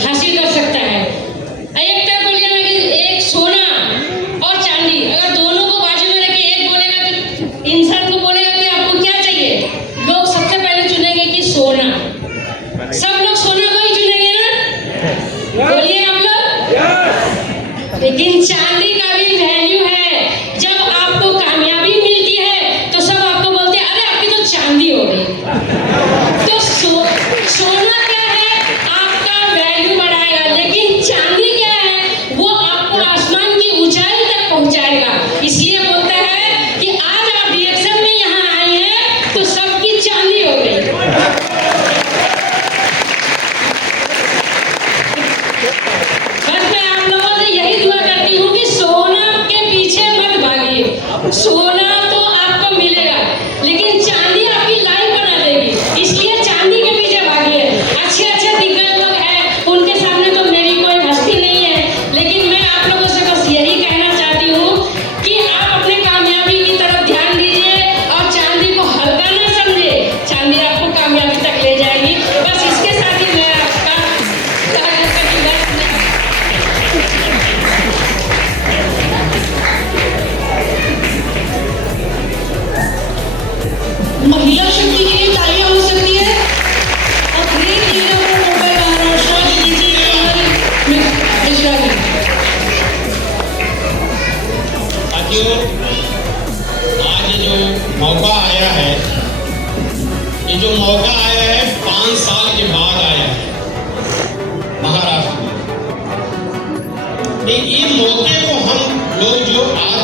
हासिल कर सकता है। एक तक बोलिए ना कि एक सोना और चांदी, अगर दोनों को बाजू में रखे एक बोलेगा तो इंसान को बोलेगा कि आपको क्या चाहिए, लोग सबसे पहले चुनेंगे कि सोना। सब लोग सोना को ही चुनेंगे ना, बोलिए आप लोग। लेकिन चांदी का भी वैल्यू है। जब आपको कामयाबी मिलती है तो सब आपको बोलते हैं अरे आपकी तो चांदी हो गई। तो सोना क्या है, आपका वैल्यू बढ़ाएगा, लेकिन चांदी क्या है, वो आपको आसमान की ऊंचाई तक पहुंचाएगा। इसलिए बोलता है कि आज आप रिएक्शन में यहाँ आए हैं तो सबकी चांदी हो गई। बस मैं आप लोगों से यही दुआ करती हूँ कि सोना के पीछे मत भागिए। सोना तो आपको मिलेगा, लेकिन चांदी आपकी लाइफ बना देगी। इसलिए चांदी के पीछे भागिए। अच्छे अच्छे दिग्गज लोग हैं, उनके सामने तो मेरी कोई हस्ती नहीं है, लेकिन मैं आप लोगों से बस यही कहना चाहती हूँ कि आप अपने कामयाबी की तरफ ध्यान दीजिए और चांदी को हल्का ना समझे। चांदी आपको कामयाबी तक ले जाएगी। बस इसके साथ ही मैं आपका महिला शक्ति के लिए तालियां हो सकती है। और ग्रेट लीडर को मोबाइल महाराष्ट्र मिश्रा जी। साथियों, आज जो मौका आया है, ये जो मौका आया है 5 साल के बाद आया है महाराष्ट्र में। ये मौके को हम लोग जो आज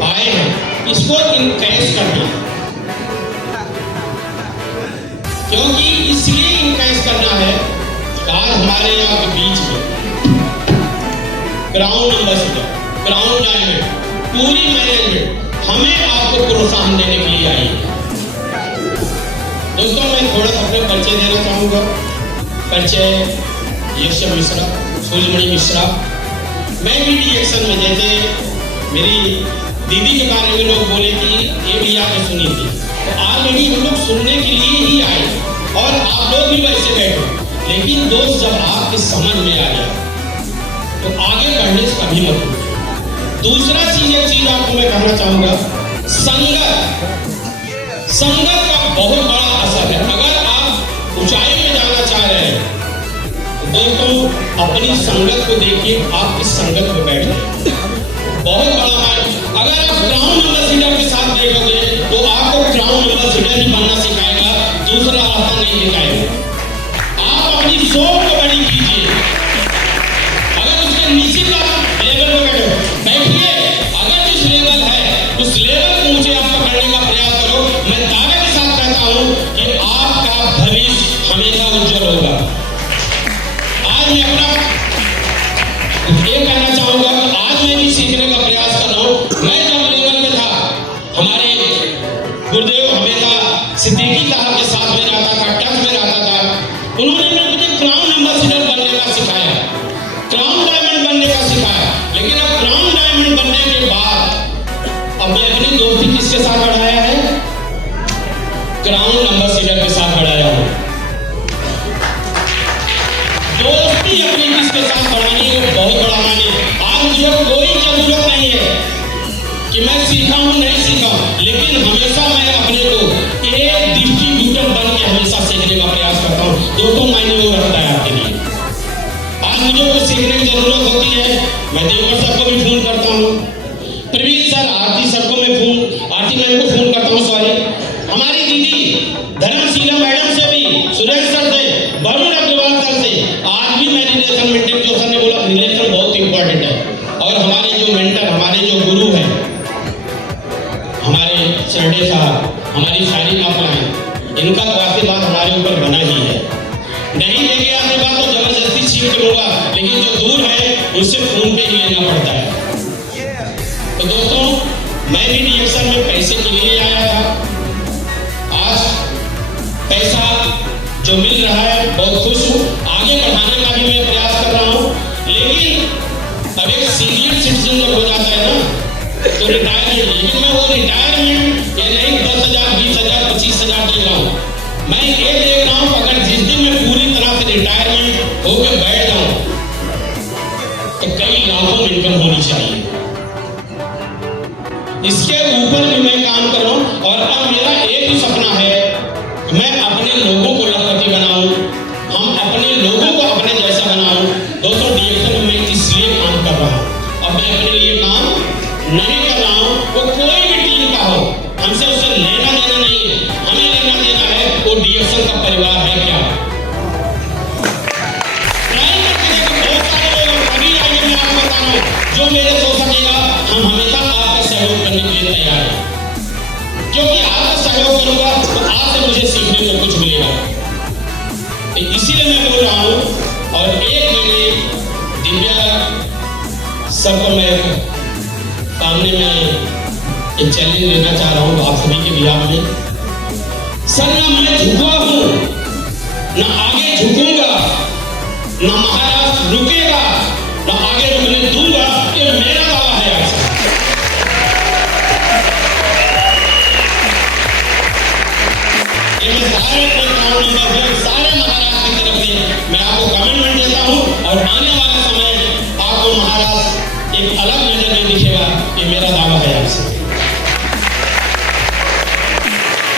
पाए हैं, इसको इनकैश करना है। क्योंकि इसलिए इनकैश करना है, आज हमारे यहाँ के बीच में क्राउन एम्बेसडर, क्राउन डायमंड, पूरी मैनेजमेंट हमें आपको प्रोत्साहन देने के लिए आई है। दोस्तों, मैं थोड़ा सा अपने परिचय देना चाहूँगा। परिचय यशव मिश्रा, सूर्यमणि मिश्रा। मैं भी रिएक्शन में, जैसे मेरी दीदी के बारे में लोग बोले कि ये भी आके सुनी थी, तो ऑलरेडी हम लोग सुनने के लिए ही आए और आप लोग भी वैसे बैठे। लेकिन दोस्त, जब आपके समझ में आ गया तो आगे बढ़ने से कभी मत भूलिए। दूसरा चीज, एक चीज आपको मैं कहना चाहूंगा, संगत का बहुत बड़ा असर है। अगर आप ऊंचाई में जाना चाह रहे हैं तो दोस्तों, अपनी संगत को देखिए, आप इस संगत में बैठ जाए। बहुत बड़ा माइल। अगर आप क्राउन एम्बेसडर के साथ देखोगे तो आपको क्राउन एम्बेसडर ही बनना सिखाएगा, दूसरा रास्ता नहीं दिखाएगा। आप अपनी सोच को बड़ी कीजिए। अगर उसके नीचे का लेवल पे बैठिए, अगर जिस लेवल है उस लेवल को ऊंचे आप पकड़ने का प्रयास करो। मैं दावे के साथ कहता हूं कि आपका भविष्य हमेशा उज्जवल होगा। आज मैं अपना ये कहना चाहूंगा, आज मैं भी सीखने का प्रयास कर रहा हूं। मैं जब लेवल में था, हमारे गुरुदेव हमेशा सिद्दीकी साहब के साथ में रहता था, टच में रहता था। उन्होंने मुझे क्राउन एम्बेसडर बनने का सिखाया, क्राउन डायमंड बनने का सिखाया। लेकिन अब क्राउन डायमंड बनने के बाद अब मैं अपनी दोस्ती किसके साथ बढ़ाया है? क्राउन एम्बेसडर के साथ बढ़ाया हूं। दोस्ती अपनी किसके साथ बढ़ानी है, बहुत बड़ा माने। आज मुझे कोई जरूरत नहीं है कि मैं सीखा हूं नहीं सीखा, लेकिन हमेशा मैं अपने को एक डिस्ट्रीब्यूटर बन के हमेशा सीखने का प्रयास करता हूं। दोस्तों, मायने वो रखता है आपके लिए। आज मुझे कुछ सीखने की जरूरत होती है, मैं देवकर सर को भी फोन करता हूँ, प्रवीण सर, आरती सर को मैं आरती मैम को फोन करता हूँ, सॉरी, हमारी दीदी धर्मशीला मैडम से भी, सुरेश सर से, वरुण अग्रवाल सर से। आज भी मैं रिलेशन मेंटेन, जो सर ने बोला रिलेशन बहुत इंपॉर्टेंट है। और हमारे जो मेंटर, हमारे जो गुरु हैं, हमारे सरडे साहब, हमारी सारी माता हैं, इनका तो आशीर्वाद हमारे ऊपर बना ही है। नहीं लेंगे आशीर्वाद तो जबरदस्ती छीन के लूंगा, लेकिन जो दूर है उससे फोन पे ही लेना पड़ता है। तो दोस्तों, मैं भी रिएक्शन में पैसे के लिए आया था। आज पैसा जो मिल रहा है बहुत खुश हूँ, आगे बढ़ाने का भी मैं प्रयास कर रहा हूँ। लेकिन अब एक सीनियर सिटीजन जब हो जाता है ना, तो रिटायरमेंट, लेकिन मैं वो रिटायरमेंट ये नहीं 10,000, 20,000, 25,000 दे रहा हूँ। मैं ये देख रहा हूँ, अगर जिस दिन मैं पूरी तरह से रिटायरमेंट होकर बैठ जाऊं तो कई लाखों में इनकम होनी चाहिए। इसके ऊपर भी मैं काम कर रहा हूं और अब मेरा एक ही सपना है, मैं अपने लोगों को लखपति बनाऊं, हम अपने लोगों को अपने जैसा बनाऊं। दोस्तों DXL में मैं इसलिए काम कर रहा हूं, अब मैं अपने लिए काम नहीं कर रहा हूं। वो कोई भी टीम का हो, हमसे उससे लेना देना नहीं है, हमें लेना देना है वो DXL का परिवार है क्या। जो मेरे सो सकेगा हम हमेशा आपका सहयोग करने के लिए तैयार हैं, क्योंकि आपका सहयोग करूंगा तो आपसे मुझे सीखने को कुछ मिलेगा। तो इसीलिए मैं बोल रहा हूं। और एक मैंने दिव्या सर को मैं सामने में एक चैलेंज देना चाह रहा हूं आप सभी के बिहार में। सर ना मैं झुका हूं, ना आगे झुकूंगा, ना महाराष्ट्र रुकेगा, ना आगे रुकने दूंगा, ये मेरा दावा है आपसे। ये मैं सारे ग्राउंड नंबर से, सारे महाराष्ट्र की तरफ से मैं आपको कमिटमेंट देता हूं और आने वाला समय आपको महाराष्ट्र एक अलग नजर में दिखेगा, ये मेरा दावा है आपसे।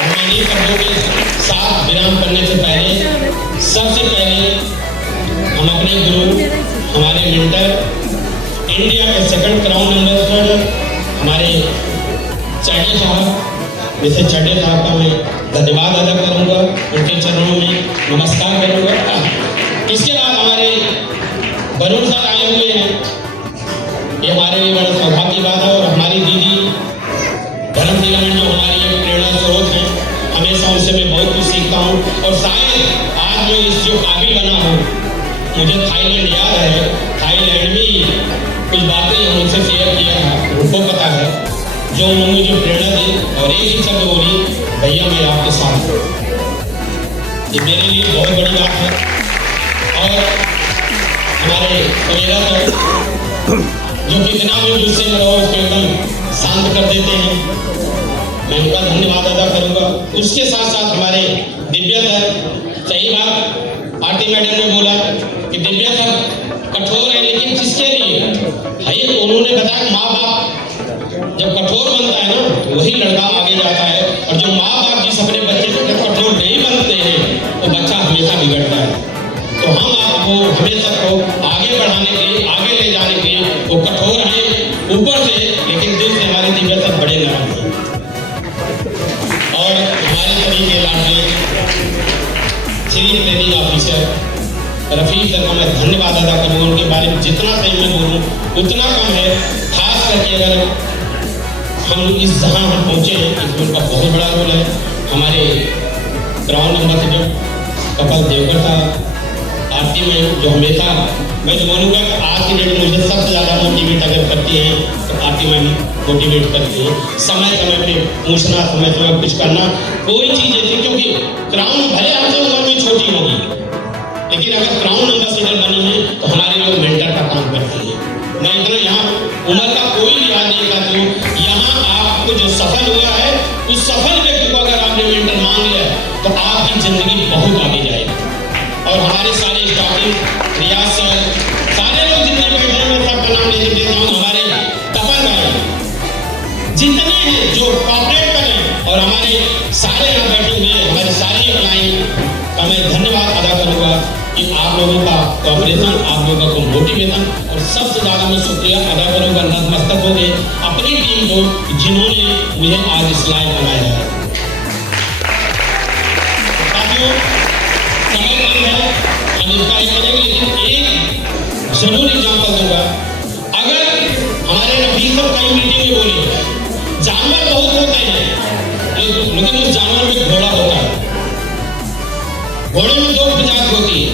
मैं ये शब्दों के साथ विराम करने से पहले सबसे पहले हम अपने गुरु, हमारे मेंटर, इंडिया के सेकंड क्राउन एम्बेसडर हमारे चड्डे साहब, जैसे चड्डे साहब का मैं धन्यवाद अदा करूंगा, उनके चरणों में नमस्कार करूंगा। इसके बाद हमारे वरुण सर आए हुए हैं, ये हमारे लिए बड़ा सौभाग्य की बात है। और हमारी दीदी धर्म तिलमन जो हमारी एक प्रेरणा स्रोत है, हमेशा उनसे मैं बहुत कुछ सीखता हूँ। और शायद आज मैं इस जो काबिल बना हूँ, मुझे थाईलैंड याद है, थाईलैंड में कुछ बातें उनसे शेयर किया था, उनको पता है, जो उन्होंने मुझे प्रेरणा दी और एक ही शब्द बोली, भैया मैं आपके साथ हूँ। ये मेरे लिए बहुत बड़ी बात है। और हमारे सवेरा सर जो कितना भी गुस्से में रहो उसको एकदम शांत कर देते हैं, मैं उनका धन्यवाद अदा करूंगा। उसके साथ साथ हमारे दिव्या सर, सही बात आरती मैडम ने बोला कि दिव्या सर कठोर है, लेकिन किसके लिए भाई? उन्होंने बताया माँ बाप जब कठोर बनता है ना तो वही लड़का आगे जाता है, और जो माँ बाप जिस अपने बच्चे को कठोर नहीं बनते हैं वो बच्चा हमेशा बिगड़ता है। तो हम आपको हमेशा को आगे बढ़ाने के लिए, आगे ले जाने के लिए वो कठोर है ऊपर से, लेकिन दिल से हमारे दिव्या सर बड़े नरम हैं। और हमारे सभी के लाडले Shri training officer Rafiq sir का मैं धन्यवाद अदा करूँगा। उनके बारे में जितना सही मैं बोलूँ उतना कम है। खास करके अगर हम इस जहाँ हम पहुँचे हैं इसमें उनका बहुत बड़ा रोल है। हमारे ग्राउंड एम्बेसडर कपिल देवकर साहब, आरती में जो हमेशा मैं तो बोलूँगा कि आज की डेट मुझे सबसे ज़्यादा मोटिवेट अगर करती हैं तो आरती में मोटिवेट करती है। समय समय पे पूछना, समय समय कुछ करना, कोई चीज़ ऐसी, क्योंकि क्राउन भले हमसे उम्र में छोटी होगी, लेकिन अगर क्राउन एम्बेसडर बनी है तो हमारे लोग मेंटर का काम करते हैं। मैं इतना यहाँ उम्र का कोई लिहाज नहीं करती हूँ। यहाँ आपको जो सफल हुआ है उस सफल व्यक्ति को अगर आपने मेंटर मान लिया तो आपकी जिंदगी बहुत आगे जाएगी। और हमारे सारे स्टाफिंग, रियाज सर, सारे लोग जितने बैठे हैं मैं सबका नाम लेके देता हूँ। हमारे तपन भाई जितने हैं जो कॉपरेट करें, और हमारे सारे यहाँ बैठे हुए हमारे सारे क्लाइंट का मैं धन्यवाद अदा करूँगा कि आप लोगों का कॉपरेशन, आप लोगों को मोटिवेशन, और सबसे ज़्यादा मैं शुक्रिया अदा करूँगा नतमस्तक हो गए अपनी टीम को जिन्होंने मुझे आज इस लायक बनाया है। साथियों समय कम है, हम इसका एक करेंगे, लेकिन एक जरूर एग्जाम्पल दूंगा। अगर हमारे रफीक सर कई मीटिंग में बोले जानवर बहुत होते हैं, लेकिन उस जानवर में घोड़ा होता है। घोड़े में दो प्रजाति होती है,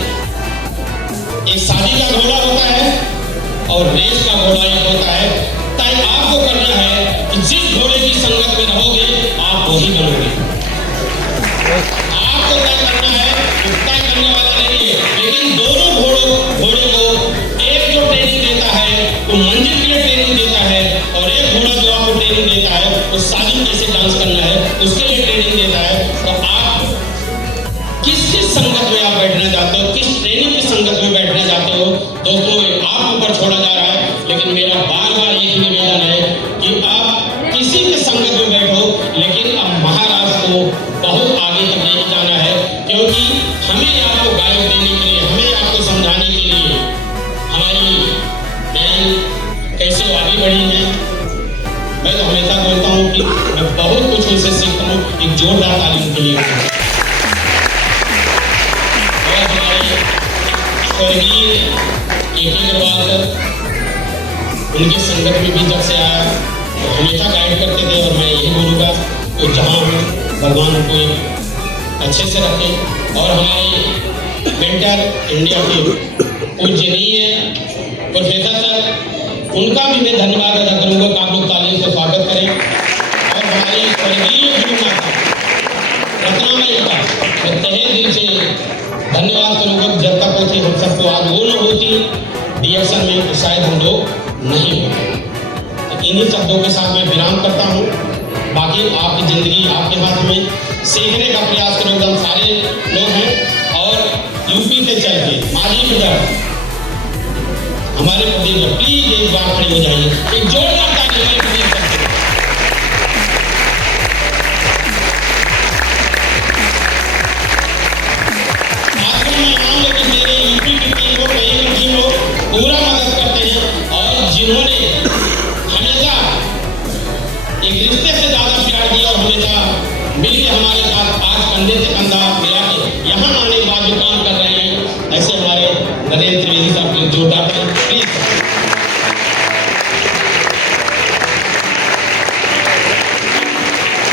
एक शादी का घोड़ा होता है और रेस का घोड़ा एक होता है। तय आपको करना है कि जिस घोड़े की संगत में रहोगे आप वही बनोगे। आपको तय करना है, तय करने वाला नहीं है, लेकिन दोनों घोड़े को एक जो ट्रेनिंग देता है वो मंजिल के लिए ट्रेनिंग देता है, और एक घोड़ा जो आपको ट्रेनिंग देता है वो साजिद कैसे डांस करना है उसके लिए ट्रेनिंग देता है। तो आप किस संगत में आप बैठना चाहते हो, किस दोस्तों आप ऊपर छोड़ा जा रहा है, लेकिन मेरा बार बार एक ही निवेदन है कि आप किसी के संगत में बैठो, लेकिन अब महाराष्ट्र को बहुत आगे तक लेके जाना है, क्योंकि हमें आपको गाइड देने के लिए, हमें आपको समझाने के लिए हमारी बहन कैसे आगे बढ़ी है। मैं तो हमेशा बोलता हूँ कि मैं बहुत कुछ उनसे सीखता हूँ, एक जोरदार तालीम के लिए। और हमारे स्वर्गीय के अग्रवाल उनकी संगत में भी जब से आया तो हमेशा गाइड करते थे, और मैं यही बोलूँगा तो जहाँ हूँ भगवान उनको अच्छे से रखें। और हमारे मेंटर इंडिया के पूजनीय प्रोफेसर सर, उनका भी मैं धन्यवाद अदा करूँगा कि आप लोग तालियों से स्वागत करें। और हमारी स्वर्गीय गुरु माता रत्नामयी का मैं तहे दिल से धन्यवाद करूँगा। जब तक होती हम सबको आज वो न होती रिएक्शन में, तो शायद हम लोग नहीं होते। तो इन्हीं शब्दों के साथ मैं विराम करता हूँ। बाकी आपकी ज़िंदगी आपके हाथ में, सीखने का प्रयास करो। हम सारे लोग हैं और यूपी से चल के माजी बिदर हमारे प्रदेश में प्लीज एक बार खड़ी हो जाइए, एक जोरदार ताली हमारे प्रदेश करते हैं। आजकल मैं मान लो कि मेरे यूपी की टीम हो, कहीं की टीम हो, पूरा मदद करते हैं। और जिन्होंने हमेशा एक रिश्ते से ज़्यादा प्यार दिया और हमेशा मिलकर हमारे साथ आज कंधे से कंधा मिला के यहाँ आने के बाद जो काम कर रहे हैं, ऐसे हमारे नरेंद्र त्रिवेदी साहब के जोरदार प्लीज।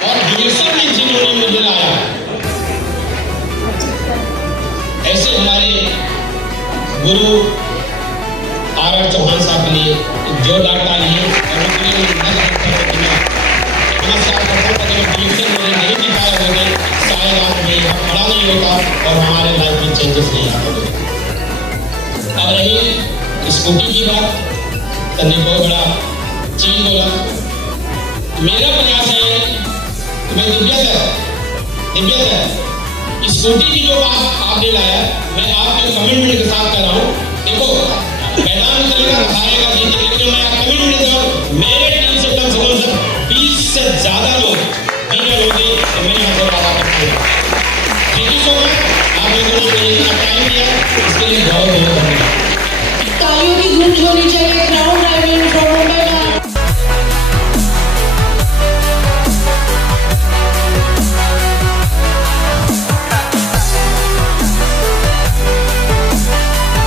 और डिएक्शन में जिन्होंने मुझे लाया, ऐसे हमारे गुरु आर चौहान साहब के लिए जोरदार ताली है। और उनके लिए नमस्कार करता हूँ। अगर डिएक्शन मुझे नहीं दिखाया होगा शायद आज मैं यहाँ खड़ा नहीं होता और हमारे लाइफ में चेंजेस नहीं आते। अब रही स्कूटी की बात, तने बहुत बड़ा चीज बोला। मेरा प्रयास है कि मैं दिव्या सर स्कूटी की जो बात आपने लाया, मैं आपके कमिटमेंट के साथ कर रहा हूँ। देखो मैदान में चलेगा, हारेगा जीतेगा, लेकिन मैं कमिटमेंट दे रहा हूँ मेरे टीम से कम 20 से ज़्यादा लोग विनर होंगे, तो मैं यहाँ से वादा करता हूँ। थैंक यू सो मच, आप लोगों ने मुझे इतना टाइम दिया, इसके लिए बहुत बहुत धन्यवाद।